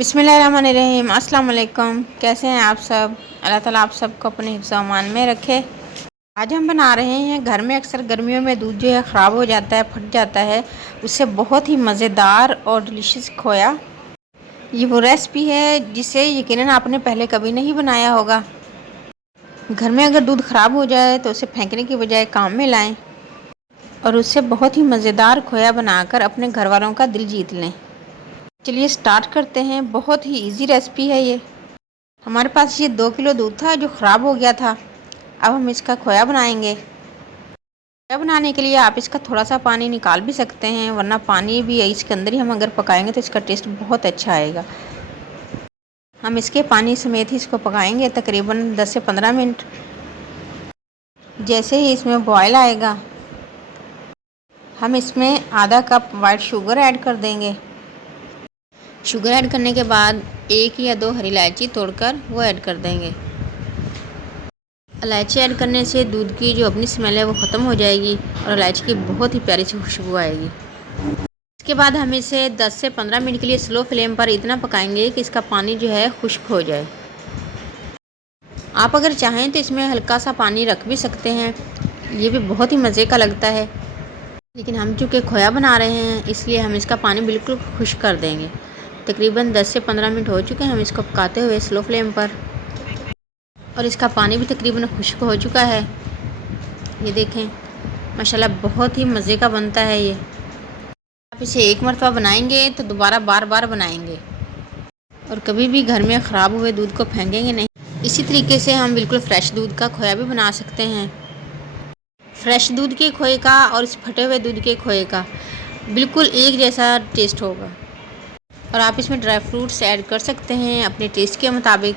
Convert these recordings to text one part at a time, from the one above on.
बिस्मिल्लाहिर्रहमानिर्रहीम। अस्सलाम वालेकुम। कैसे हैं आप सब? अल्लाह ताला आप सबको अपने हिफ्ज़ व अमान में रखे। आज हम बना रहे हैं, घर में अक्सर गर्मियों में दूध जो है ख़राब हो जाता है, फट जाता है, उससे बहुत ही मज़ेदार और डिलीशियस खोया। ये वो रेसिपी है जिसे यकीनन आपने पहले कभी नहीं बनाया होगा। घर में अगर दूध ख़राब हो जाए तो उसे फेंकने की बजाय काम में लाएं और उससे बहुत ही मज़ेदार खोया बनाकर अपने घर वालों का दिल जीत लें। चलिए स्टार्ट करते हैं। बहुत ही इजी रेसिपी है ये। हमारे पास ये 2 किलो दूध था जो ख़राब हो गया था। अब हम इसका खोया बनाएंगे। खोया बनाने के लिए आप इसका थोड़ा सा पानी निकाल भी सकते हैं, वरना पानी भी इसके अंदर ही हम अगर पकाएंगे तो इसका टेस्ट बहुत अच्छा आएगा। हम इसके पानी समेत ही इसको पकाएंगे तकरीबन 10 से 15 मिनट। जैसे ही इसमें बॉयल आएगा हम इसमें आधा कप वाइट शुगर ऐड कर देंगे। शुगर ऐड करने के बाद 1 या 2 हरी इलायची तोड़कर वो ऐड कर देंगे। इलायची ऐड करने से दूध की जो अपनी स्मेल है वो ख़त्म हो जाएगी और इलायची की बहुत ही प्यारी सी खुशबू आएगी। इसके बाद हम इसे 10 से 15 मिनट के लिए स्लो फ्लेम पर इतना पकाएंगे कि इसका पानी जो है खुश्क हो जाए। आप अगर चाहें तो इसमें हल्का सा पानी रख भी सकते हैं, ये भी बहुत ही मज़े का लगता है। लेकिन हम चूँकि खोया बना रहे हैं इसलिए हम इसका पानी बिल्कुल खुश्क कर देंगे। तकरीबन 10 से 15 मिनट हो चुके हैं हम इसको पकाते हुए स्लो फ्लेम पर, और इसका पानी भी तकरीबन खुश्क हो चुका है। ये देखें माशाल्लाह बहुत ही मज़े का बनता है ये। आप इसे एक मरतबा बनाएंगे तो दोबारा बार बार बनाएंगे और कभी भी घर में ख़राब हुए दूध को फेंकेंगे नहीं। इसी तरीके से हम बिल्कुल फ़्रेश दूध का खोया भी बना सकते हैं। फ़्रेश दूध के खोए का और इस फटे हुए दूध के खोए का बिल्कुल एक जैसा टेस्ट होगा। और आप इसमें ड्राई फ्रूट्स ऐड कर सकते हैं अपने टेस्ट के मुताबिक।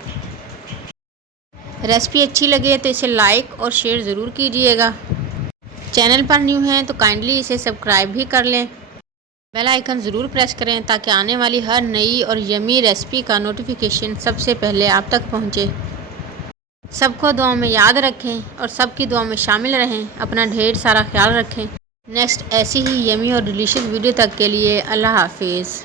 रेसिपी अच्छी लगे तो इसे लाइक और शेयर ज़रूर कीजिएगा। चैनल पर न्यू हैं तो काइंडली इसे सब्सक्राइब भी कर लें। बेल आइकन ज़रूर प्रेस करें ताकि आने वाली हर नई और यमी रेसिपी का नोटिफिकेशन सबसे पहले आप तक पहुँचे। सबको दुआ में याद रखें और सबकी दुआ में शामिल रहें। अपना ढेर सारा ख्याल रखें। नेक्स्ट ऐसी ही यमी और डिलीशियस वीडियो तक के लिए अल्लाह हाफिज़।